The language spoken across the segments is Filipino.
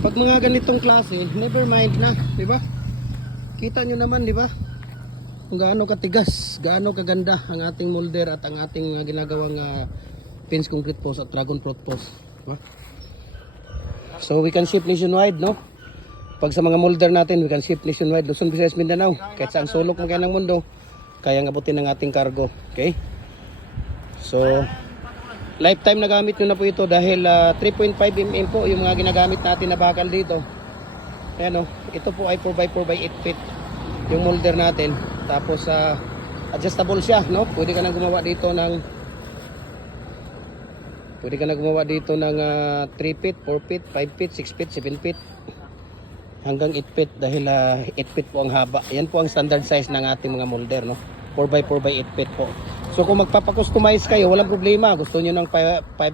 Pag mga ganitong klase, never mind na, di ba? Kita nyo naman, di ba? Kung gaano katigas, gaano kaganda ang ating molder at ang ating ginagawang fence concrete post at dragon fruit post, di ba? So we can ship nationwide, no? Pag sa mga molder natin, we can ship nationwide, Luzon, Visayas, Mindanao. Kahit saan sulok mo kayo ng mundo, kayang abutin ng ating cargo, okay? So lifetime na gamit nyo na po ito dahil 3.5 mm po yung mga ginagamit natin na bakal dito. Ayan o, ito po ay 4x4 by 8 feet yung molder natin. Tapos adjustable siya, no? Pwede ka na gumawa dito ng 3 feet, 4 feet, 5 feet, 6 feet, 7 feet hanggang 8 feet dahil 8 feet po ang haba. Yan po ang standard size ng ating mga molder, no? 4x4 by 8 feet po. So kung magpapakustomize kayo, walang problema. Gusto nyo ng 5.5 by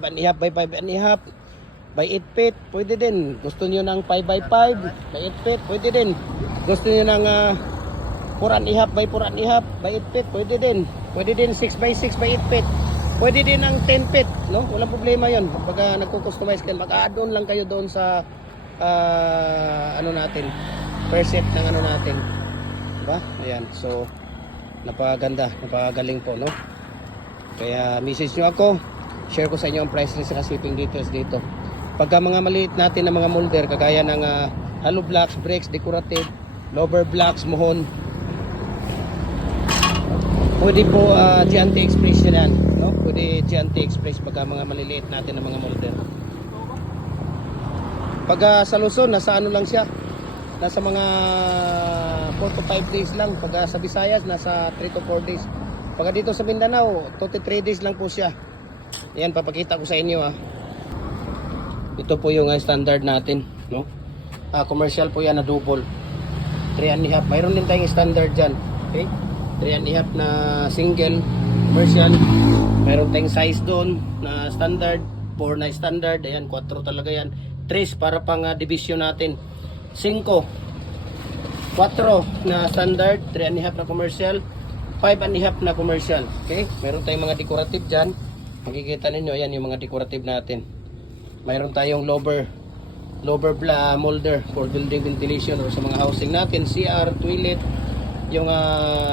5.5 by 8 feet, pwede din. Gusto nyo ng 5x5 by 8 feet, pwede din. Gusto nyo ng 4.5 by 4.5 by 8 feet, pwede din. Pwede din 6x6 by 8 feet. Pwede din ng 10 feet, no? Walang problema yon. Pag nagko-customize kayo, mag-add on lang kayo doon sa ano natin, per set ng ano natin. Diba? Ayan, so napakaganda, napakagaling po, no? Kaya message nyo ako, share ko sa inyo ang price list at shipping details dito. Pagka mga maliit natin na mga molder, kagaya ng hollow blocks, bricks, decorative, lower blocks, mohon, pwede po Giante Express yan, no? Pwede Giante Express pagka mga maliliit natin na mga molder. Pag sa Luzon, nasa ano lang siya, nasa mga 4 to 5 days lang. Pag sa Visayas, nasa 3 to 4 days. Pag dito sa Mindanao, 2 to 3 days lang po siya. Ayan, papakita ko sa inyo. Ito po yung standard natin, no? Commercial po yan na double 3.5. Mayroon din tayong standard dyan, okay? 3.5 na single commercial. Mayroon tayong size doon na standard, 4 na standard. Ayan, 4 talaga yan. 3 para pang division natin. 5, 4 na standard, 3.5 na commercial, 5.5 na commercial. Okay? Meron tayong mga decorative dyan. Makikita ninyo, ayan yung mga decorative natin. Mayroon tayong lower molder for building ventilation or sa mga housing natin, CR, toilet, yung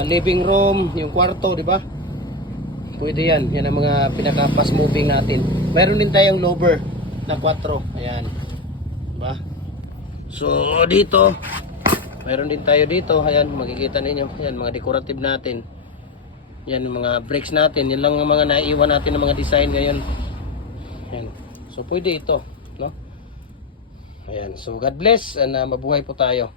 living room, yung kwarto, di ba? Pwede yan. Yan ang mga pinaka-fast moving natin. Mayroon din tayong lower na 4. Ayan. Diba? So dito mayroon din tayo dito. Ayan, makikita ninyo. Ayan, mga decorative natin. Yan, yung mga bricks natin. Yan lang ang mga naiwan natin ng mga design ngayon. Ayan. So pwede ito, no? Ayan. So God bless and mabuhay po tayo.